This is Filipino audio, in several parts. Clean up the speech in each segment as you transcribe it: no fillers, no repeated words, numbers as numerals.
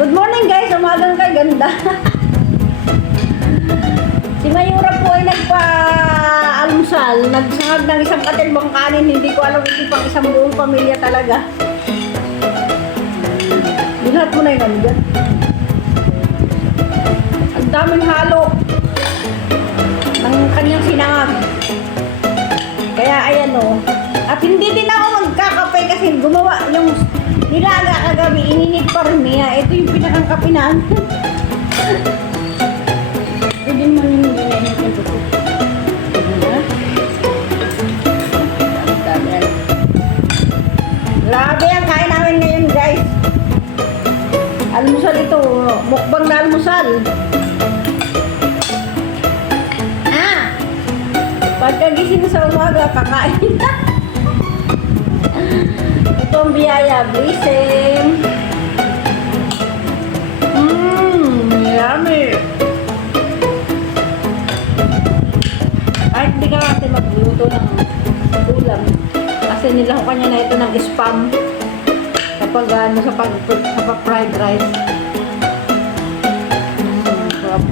Good morning guys, umagang kay ganda. Si Mayura po ay nagpa-almusal, nagsangag ng isang katilbang kanin, hindi ko alam kung pang isang buong pamilya talaga. Lahat mo na yung andyan. Ang daming halo ng kanyang sinangag. Kaya ayan o. At hindi din ako magkakape kasi gumawa yung nilaga kagabi, ininit pa rin niya. Ito yung pinakang kapinan. Pwede naman yung ginanit yung tuto. Grabe ang kain namin ngayon guys. Almusal ito. Mukbang na almusal. Pagkagising sa umaga, kakain na. Ito ang biyaya, blessing. Yummy. Kahit hindi ka natin magluto ng ulam. Kasi nilahukan niya na ito ng spam. Kapag ano, sa fried rice. Sarap.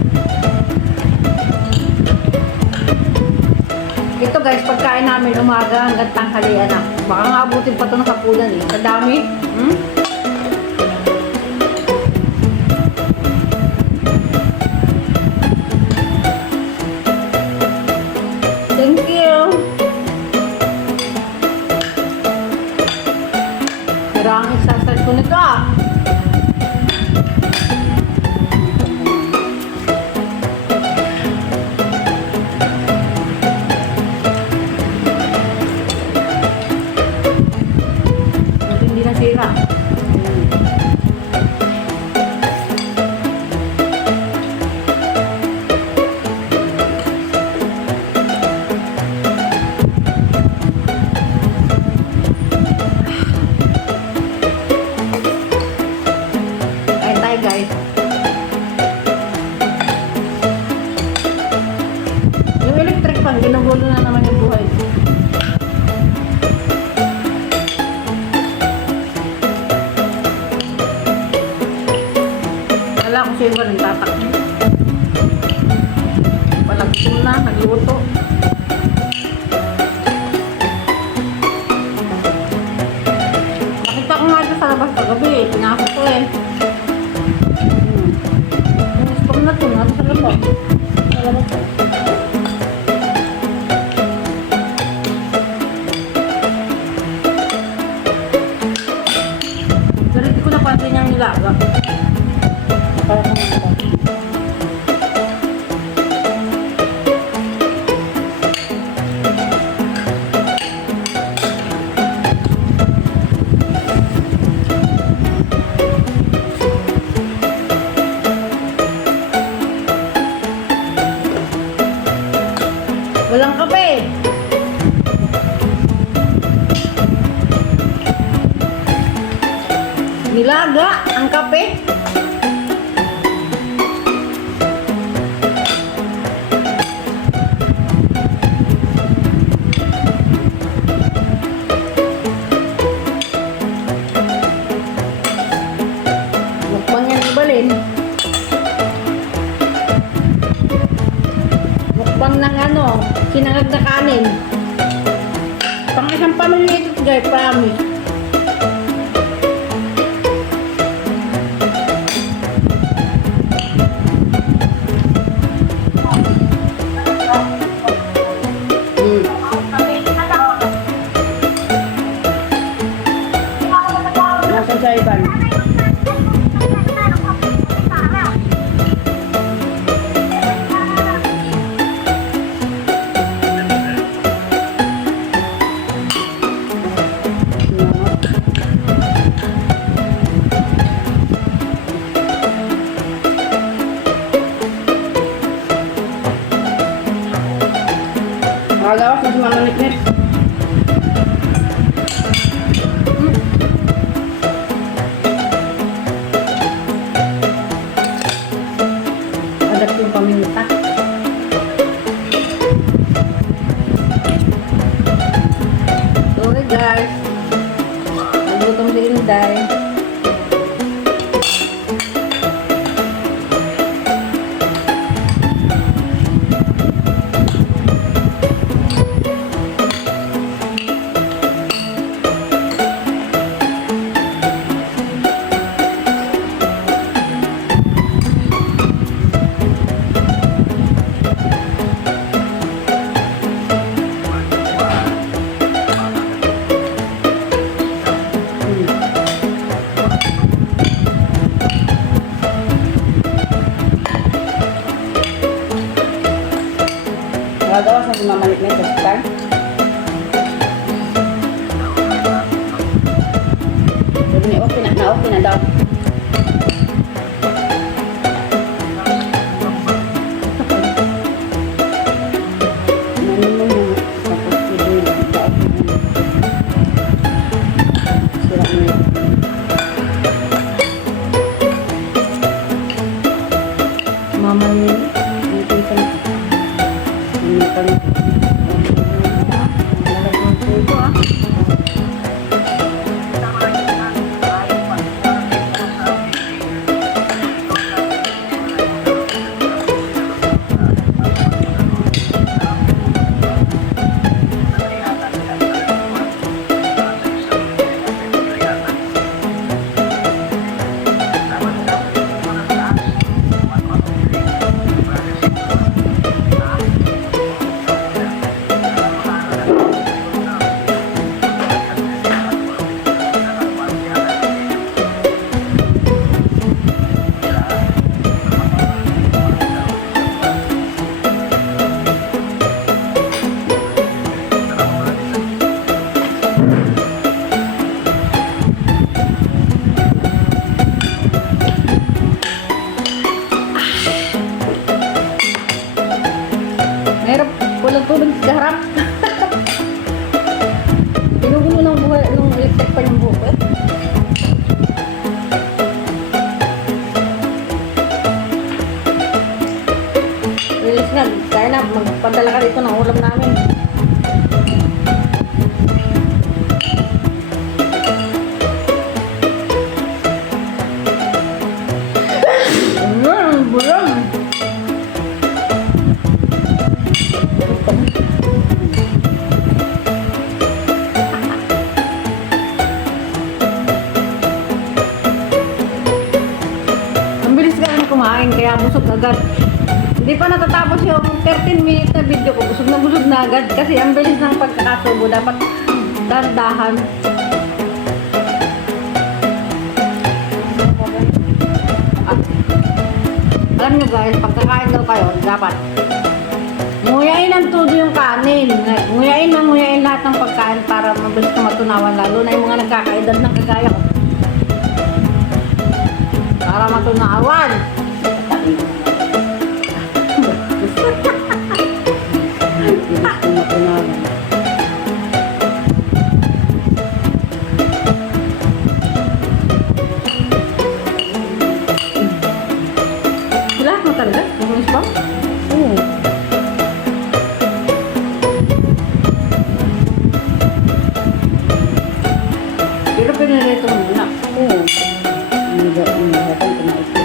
Ito guys, pagkain namin umaga hanggang tanghalian na. Baka nga abutin pa ito ng kapulan eh. Kadami. Thank you. Pero ang exercise ko nito ah. Sira. Kain tayo guys. Yung electric fan, ginugulo na naman yung buhay. Wala akong silver ng tatak. Palagsin na, nagluto. Nakita ko nga sa labas kagabi eh. Pinasok ko eh. Yung spam na ito, nasa sa labas. Sa labas ko. Pero hindi ko napansin niyang nilaga. Walang kape. Nilaga ang kape. Mukbang yan ibalin. Mukbang ng ano, sinangag na kanin. Pang isang pamilya ito guys, promise. Nasa sa iban. Nakagawas na si Mama Niknet. si Mama Lit na ito. Sabi niya, okay na daw. Mama ni dito sa ini kan Meron walang tubig sa harap. Pinugulo ng buhay, nung electric pa yung buhay. Release na, kaya na, magpadala ka dito ng ulam namin. Buram! Ang bilis ka na kumain, kaya busog agad. Hindi pa natatapos yung 13 minutes na video ko, busog na agad. Kasi ang bilis ng pagkakasubo, dapat dahan-dahan. Alam nyo guys, pagkakain daw kayo, dapat nguyain ang todo yung kanin. Nguyain lahat ng pagkain para mabilis na matunawan. Lalo na yung mga nagkakaedad ng kagaya ko. Para matunawan. Lahat mo talaga? Yung isbang? Oo. Pero pinarito mo na. Oo. Hindi ba ang lahat ang naisip?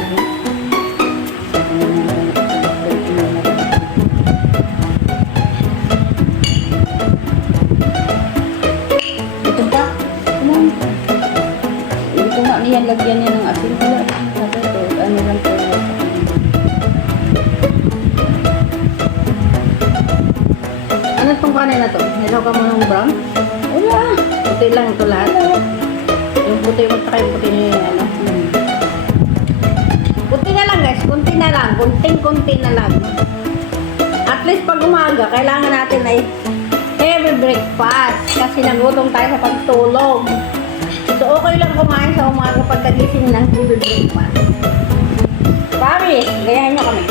Ito ba? Ito nga niyan, lagyan niya ng asin. Ano lang po. Ano itong kanin na to? Nilaw ka mo ng brown? Wala. Puti lang ito lahat. Yung puti mo tsaka yung puti niya ano. Kunti na lang guys. Kunti na lang. Kunting-kunti na lang. At least pag umaga, kailangan natin ay heavy breakfast. Kasi nagutom tayo sa pagtulog. So okay lang kumain sa umaga pagkagising ng heavy breakfast. Paris, gayahin nyo kami.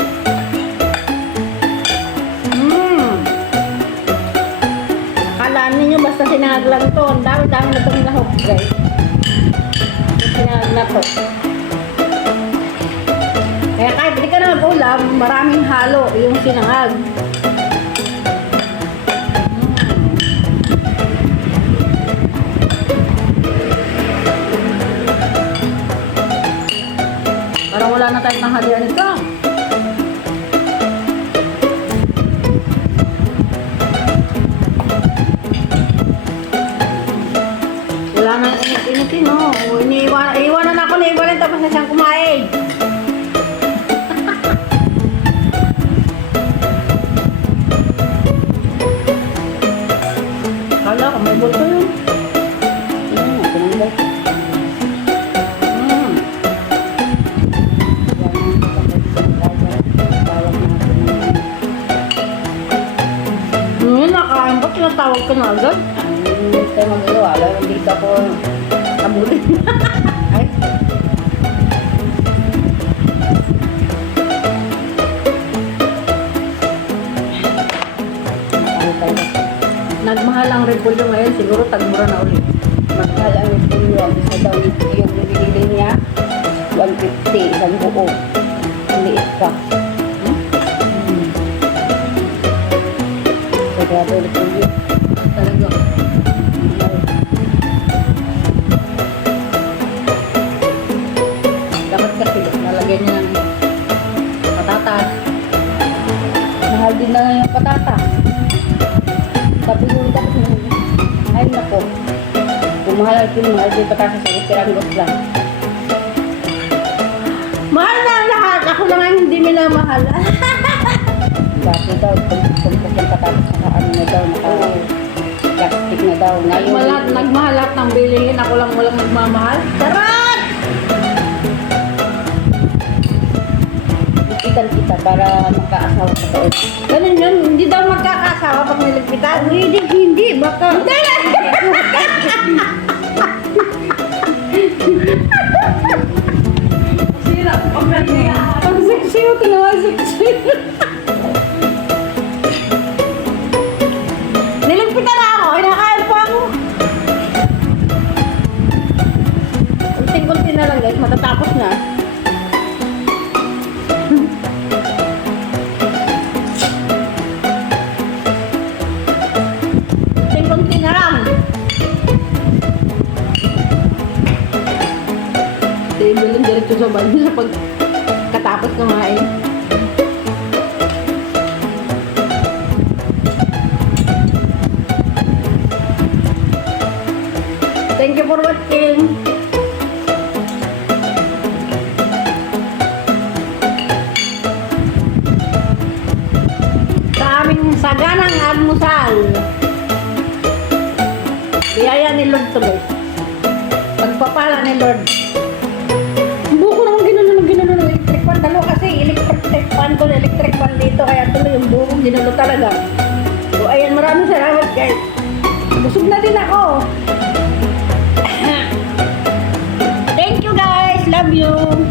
Akalaan ninyo basta sinangag lang to. Ang dami-dami na itong lahok guys. Sinangag na to. Kaya kahit di ka na nag-ulam, maraming halo yung sinangag. Parang wala na tayong tanghalian ito. Wala na init-initin, no? Iiwanan ako na iwanan tapos na siyang kumain. Kala ko may bulto yun. agad. Hindi tayo magagawa. Alam, dito ako Abulin. ay. Ano talaga? Nagmahal ang repolyo ngayon, siguro tagmura na ulit. Magkahal ang repolyo. Ang isa daw yung binili niya, 150, isang buo. Ang liit pa. Sagrado repolyo. Talaga. Dapat kasi nalagyan niya ng patatas. Mahal din na lang yung patatas. Tapos yung tapos ay nako. Kung mahal din patatas, ay piranggos lang. Mahal na ang lahat. Ako na nga hindi minamahal. Dati daw, tumpok yung patatas sa ano na daw, naka-plastic na daw. Ngayon, Nagmahal lahat ng bilihin. Ako lang walang nagmamahal. Sarap! ikitan kita para makaasawa ka doon. Ganun yun. Hindi daw magkakasawa pag niligpitan. Hindi. Baka. Hindi! Sira ko pa niya. Ang sexy mo. Tinawa sexy. Niligpitan na ako. Kinakain pa ako. Kunting-kunti na lang guys. Matatapos na. Kunti na lang. Ibilin diretso sa banyo pag katapos kumain. Thank you for watching. Sa aming saganang almusal. Biyaya ni Lord tuloy. Pagpapala ni Lord. Buko naman ginanon ng electric fan. Dalo kasi electric fan ko, electric fan dito. Kaya tuloy yung buko ginano talaga. So ayan, maraming salamat guys. Busog na din ako. Thank you guys. Love you.